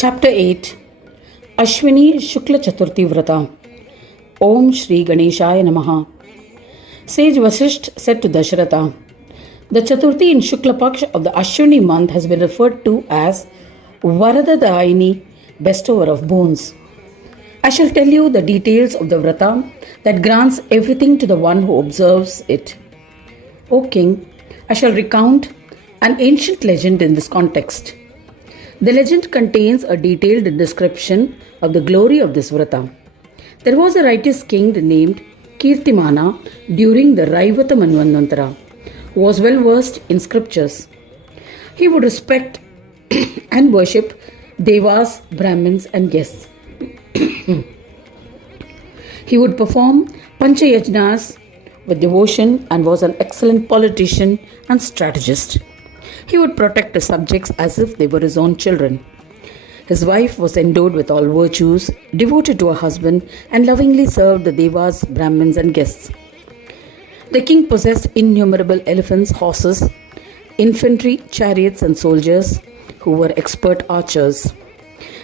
Chapter 8 Ashwini Shukla Chaturthi Vrata. Om Shri Ganeshaya Namaha. Sage Vasisht said to Dasharatha, the Chaturthi in Shukla Paksh of the Ashwini month has been referred to as Varadadayini, bestower of boons. I shall tell you the details of the Vrata that grants everything to the one who observes it. O King, I shall recount an ancient legend in this context. The legend contains a detailed description of the glory of this Vrata. There was a righteous king named Kirtimana during the Raivata Manvantara, who was well versed in scriptures. He would respect and worship devas, brahmins and guests. He would perform panchayajnas with devotion and was an excellent politician and strategist. He would protect his subjects as if they were his own children. His wife was endowed with all virtues, devoted to her husband, and lovingly served the devas, brahmins, and guests. The king possessed innumerable elephants, horses, infantry, chariots, and soldiers who were expert archers.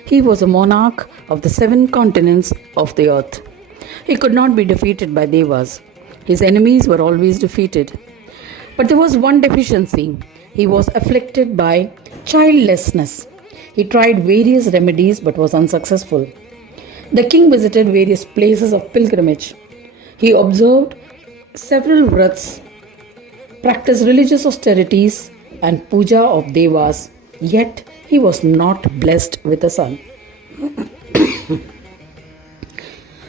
He was a monarch of the 7 continents of the earth. He could not be defeated by devas. His enemies were always defeated. But there was one deficiency. He was afflicted by childlessness. He tried various remedies but was unsuccessful. The king visited various places of pilgrimage. He observed several vrats, practiced religious austerities and puja of devas, yet he was not blessed with a son.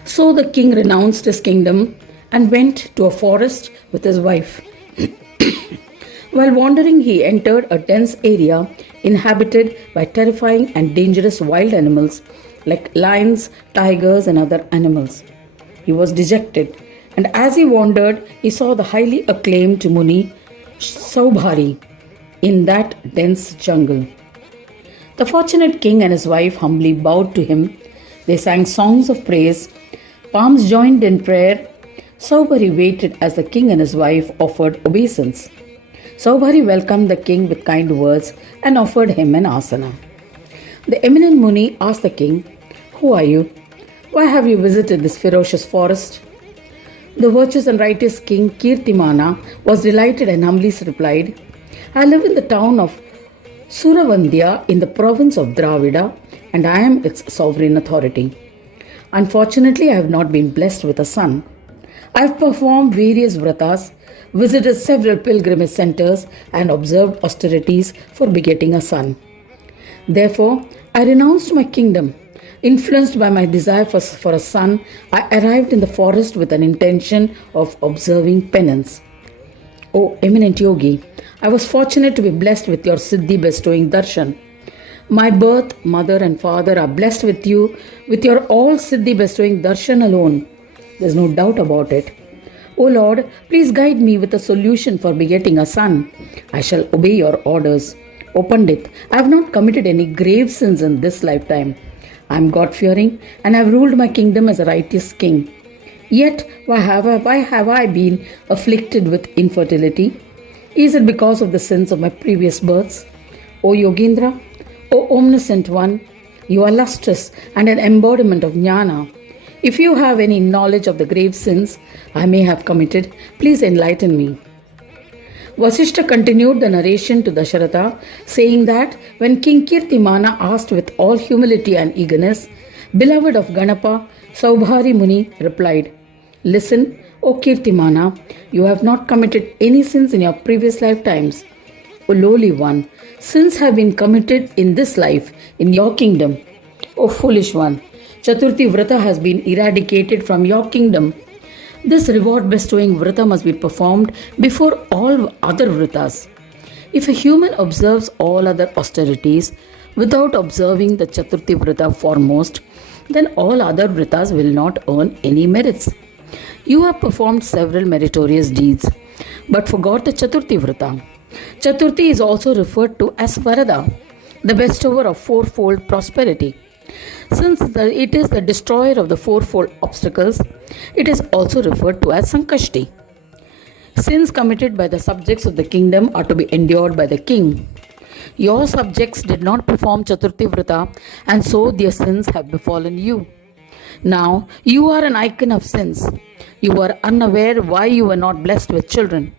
So the king renounced his kingdom and went to a forest with his wife. While wandering, he entered a dense area inhabited by terrifying and dangerous wild animals like lions, tigers, and other animals. He was dejected, and as he wandered, he saw the highly acclaimed Muni Saubhari in that dense jungle. The fortunate king and his wife humbly bowed to him. They sang songs of praise, palms joined in prayer. Saubhari waited as the king and his wife offered obeisance. Saubhari welcomed the king with kind words and offered him an asana. The eminent Muni asked the king, "Who are you? Why have you visited this ferocious forest?" The virtuous and righteous king Kirtimana was delighted and humbly replied, "I live in the town of Suravandya in the province of Dravida, and I am its sovereign authority. Unfortunately, I have not been blessed with a son. I have performed various vratas, visited several pilgrimage centers, and observed austerities for begetting a son. Therefore, I renounced my kingdom. Influenced by my desire for a son, I arrived in the forest with an intention of observing penance. O eminent yogi, I was fortunate to be blessed with your siddhi bestowing darshan. My birth, mother, and father are blessed with you with your all siddhi bestowing darshan alone. There's no doubt about it. O Lord, please guide me with a solution for begetting a son. I shall obey your orders. O Pandit, I have not committed any grave sins in this lifetime. I am God-fearing and have ruled my kingdom as a righteous king. Yet, why have I been afflicted with infertility? Is it because of the sins of my previous births? O Yogendra, O omniscient one, you are lustrous and an embodiment of jnana. If you have any knowledge of the grave sins I may have committed, please enlighten me." Vasishta continued the narration to Dasharatha, saying that when King Kirtimana asked with all humility and eagerness, "Beloved of Ganapa, Saubhari Muni replied, Listen, O Kirtimana, you have not committed any sins in your previous lifetimes. O lowly one, sins have been committed in this life, in your kingdom. O foolish one, Chaturthi Vrata has been eradicated from your kingdom. This reward bestowing Vrata must be performed before all other Vratas. If a human observes all other austerities without observing the Chaturthi Vrata foremost, then all other Vratas will not earn any merits. You have performed several meritorious deeds, but forgot the Chaturthi Vrata. Chaturthi is also referred to as Varada, the bestower of fourfold prosperity. Since it is the destroyer of the fourfold obstacles, it is also referred to as Sankashti. Sins committed by the subjects of the kingdom are to be endured by the king. Your subjects did not perform Chaturthi Vrata, and so their sins have befallen you. Now you are an icon of sins. You were unaware why you were not blessed with children.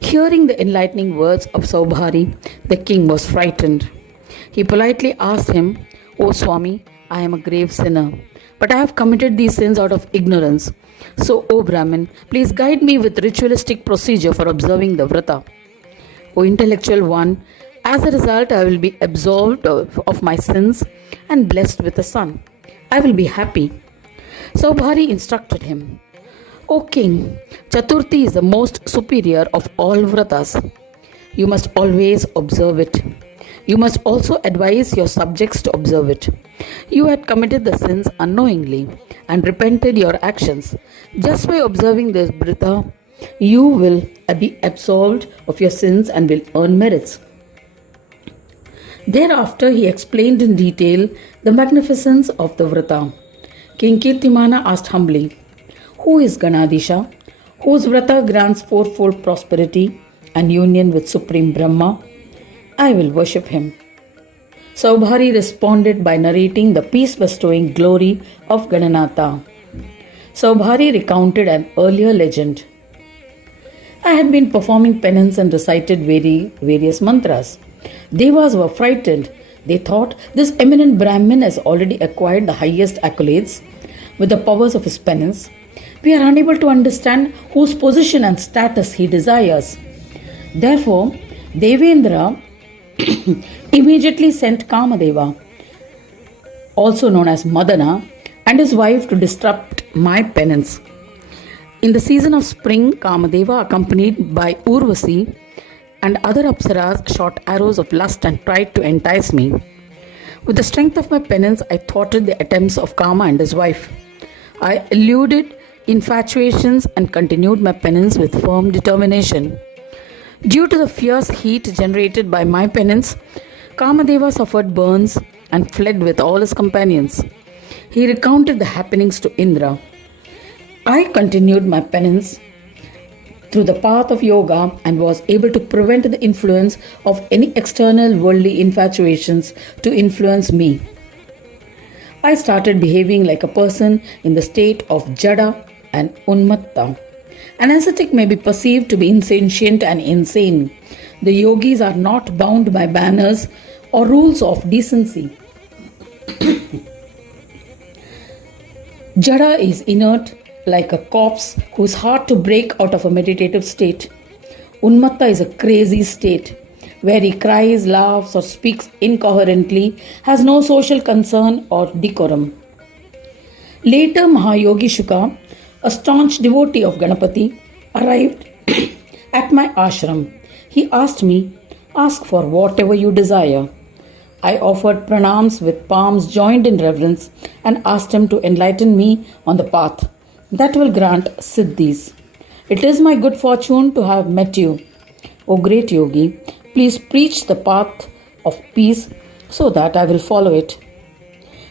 Hearing the enlightening words of Saubhari, the king was frightened. He politely asked him, "O Swami, I am a grave sinner, but I have committed these sins out of ignorance. So, O Brahmin, please guide me with ritualistic procedure for observing the Vrata." O intellectual one, as a result, I will be absolved of my sins and blessed with a son. I will be happy. Saubhari instructed him, "O king, Chaturthi is the most superior of all vratas. You must always observe it. You must also advise your subjects to observe it. You had committed the sins unknowingly and repented your actions. Just by observing this vrata, you will be absolved of your sins and will earn merits." Thereafter, he explained in detail the magnificence of the vrata. King Kirtimana asked humbly, "Who is Ganadisha, whose vrata grants fourfold prosperity and union with Supreme Brahma? I will worship him." Saubhari responded by narrating the peace-bestowing glory of Gananatha. Saubhari recounted an earlier legend. "I had been performing penance and recited various mantras. Devas were frightened. They thought, this eminent Brahmin has already acquired the highest accolades with the powers of his penance. We are unable to understand whose position and status he desires. Therefore, Devendra immediately sent Kamadeva, also known as Madana, and his wife to disrupt my penance. In the season of spring, Kamadeva, accompanied by Urvasi and other apsaras, shot arrows of lust and tried to entice me. With the strength of my penance, I thwarted the attempts of Kama and his wife. I eluded infatuations and continued my penance with firm determination. Due to the fierce heat generated by my penance, Kamadeva suffered burns and fled with all his companions. He recounted the happenings to Indra. I continued my penance through the path of yoga and was able to prevent the influence of any external worldly infatuations to influence me. I started behaving like a person in the state of Jada and Unmatta. An ascetic may be perceived to be insentient and insane. The yogis are not bound by banners or rules of decency. Jada is inert, like a corpse who is hard to break out of a meditative state. Unmatta is a crazy state, where he cries, laughs, or speaks incoherently, has no social concern or decorum. Later, Mahayogi Shuka, a staunch devotee of Ganapati, arrived at my ashram. He asked me, "Ask for whatever you desire." I offered pranams with palms joined in reverence and asked him to enlighten me on the path that will grant siddhis. "It is my good fortune to have met you, O great yogi. Please preach the path of peace so that I will follow it."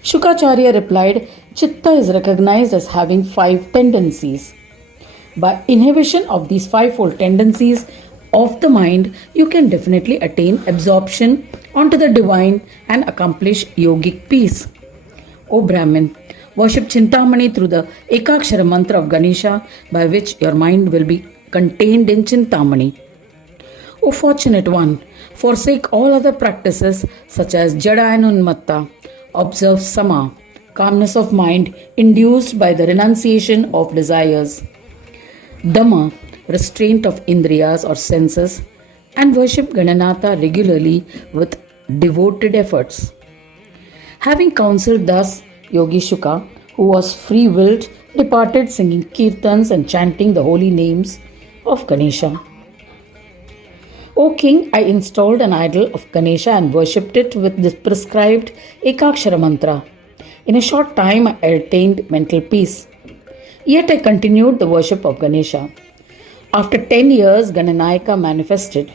Shukacharya replied, "Chitta is recognized as having 5 tendencies. By inhibition of these 5-fold tendencies of the mind, you can definitely attain absorption onto the divine and accomplish yogic peace. O Brahmin, worship Chintamani through the Ekakshara mantra of Ganesha, by which your mind will be contained in Chintamani. O fortunate one, forsake all other practices such as Jada and Unmatta. Observe Sama, calmness of mind induced by the renunciation of desires. Dhamma, restraint of indriyas or senses, and worship Gananatha regularly with devoted efforts." Having counselled thus, Yogi Shuka, who was free-willed, departed singing kirtans and chanting the holy names of Ganesha. "O king, I installed an idol of Ganesha and worshipped it with the prescribed Ekakshara mantra. In a short time, I attained mental peace. Yet I continued the worship of Ganesha. After 10 years, Gananayaka manifested.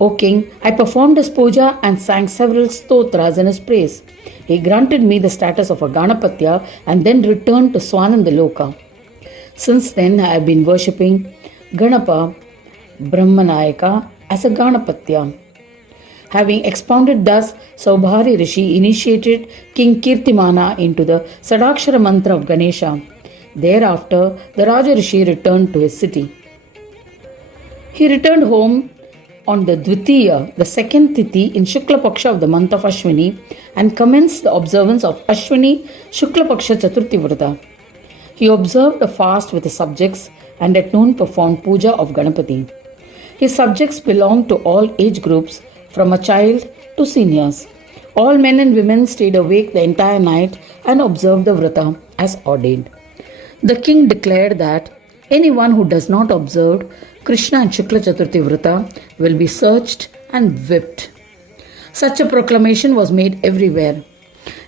O king, I performed his puja and sang several stotras in his praise. He granted me the status of a Ganapatya and then returned to Swanandaloka. Since then, I have been worshipping Ganapa Brahmanayaka as a Ganapatya. Having expounded thus, Saubhari Rishi initiated King Kirtimana into the Sadakshara mantra of Ganesha. Thereafter, the Raja Rishi returned to his city. He returned home on the Dvitiya, the second Tithi in Shukla Paksha of the month of Ashwini, and commenced the observance of Ashwini Shukla Chaturthi Varta. He observed a fast with his subjects and at noon performed puja of Ganapati. His subjects belonged to all age groups, from a child to seniors. All men and women stayed awake the entire night and observed the Vrata as ordained. The king declared that anyone who does not observe Krishna and Shukla Chaturthi Vrata will be searched and whipped. Such a proclamation was made everywhere.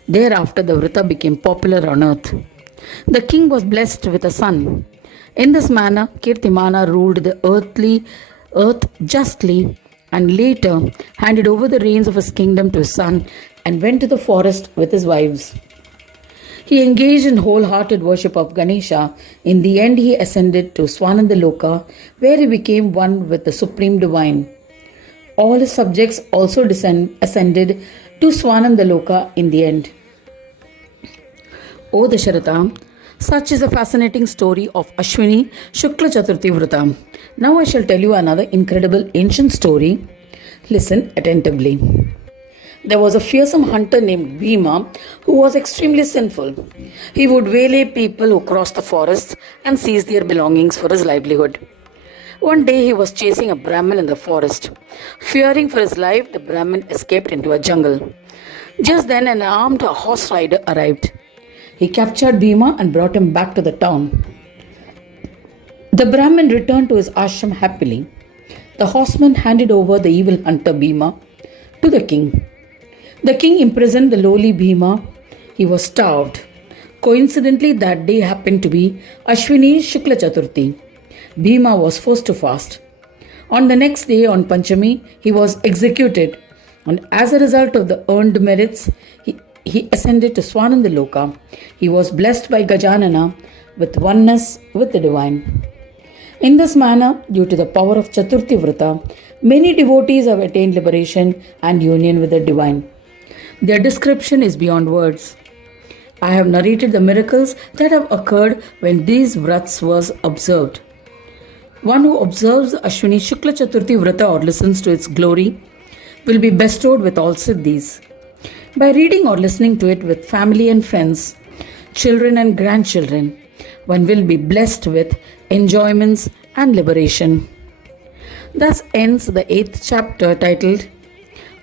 Thereafter, the Vrata became popular on earth. The king was blessed with a son. In this manner, Kirtimana ruled the earth justly and later handed over the reins of his kingdom to his son and went to the forest with his wives. He engaged in wholehearted worship of Ganesha. In the end, he ascended to Swanandaloka, where he became one with the Supreme Divine. All his subjects also ascended to Swanandaloka in the end. O Dasharatha, such is a fascinating story of Ashwini Shukla Chaturthi Vrata. Now I shall tell you another incredible ancient story. Listen attentively. There was a fearsome hunter named Bhima who was extremely sinful. He would waylay people who crossed the forests and seize their belongings for his livelihood. One day he was chasing a Brahmin in the forest. Fearing for his life, the Brahmin escaped into a jungle. Just then an armed horse rider arrived. He captured Bhima and brought him back to the town. The Brahmin returned to his ashram happily. The horseman handed over the evil hunter Bhima to the king. The king imprisoned the lowly Bhima. He was starved. Coincidentally, that day happened to be Ashwini Shukla Chaturthi. Bhima was forced to fast. On the next day, on Panchami, he was executed, and as a result of the earned merits, he ascended to Swanandaloka. He was blessed by Gajanana with oneness with the divine. In this manner, due to the power of Chaturthi Vrata, many devotees have attained liberation and union with the divine. Their description is beyond words. I have narrated the miracles that have occurred when these vrats was observed. One who observes Ashwini Shukla Chaturthi Vrata or listens to its glory will be bestowed with all siddhis. By reading or listening to it with family and friends, children and grandchildren, one will be blessed with enjoyments and liberation. Thus ends the 8th chapter titled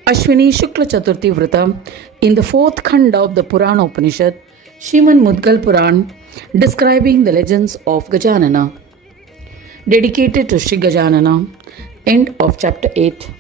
Ashwini Shukla Chaturthi Vrata in the 4th Khanda of the Puran Upanishad, Shriman Mudgal Puran, describing the legends of Gajanana. Dedicated to Shri Gajanana. End of chapter 8.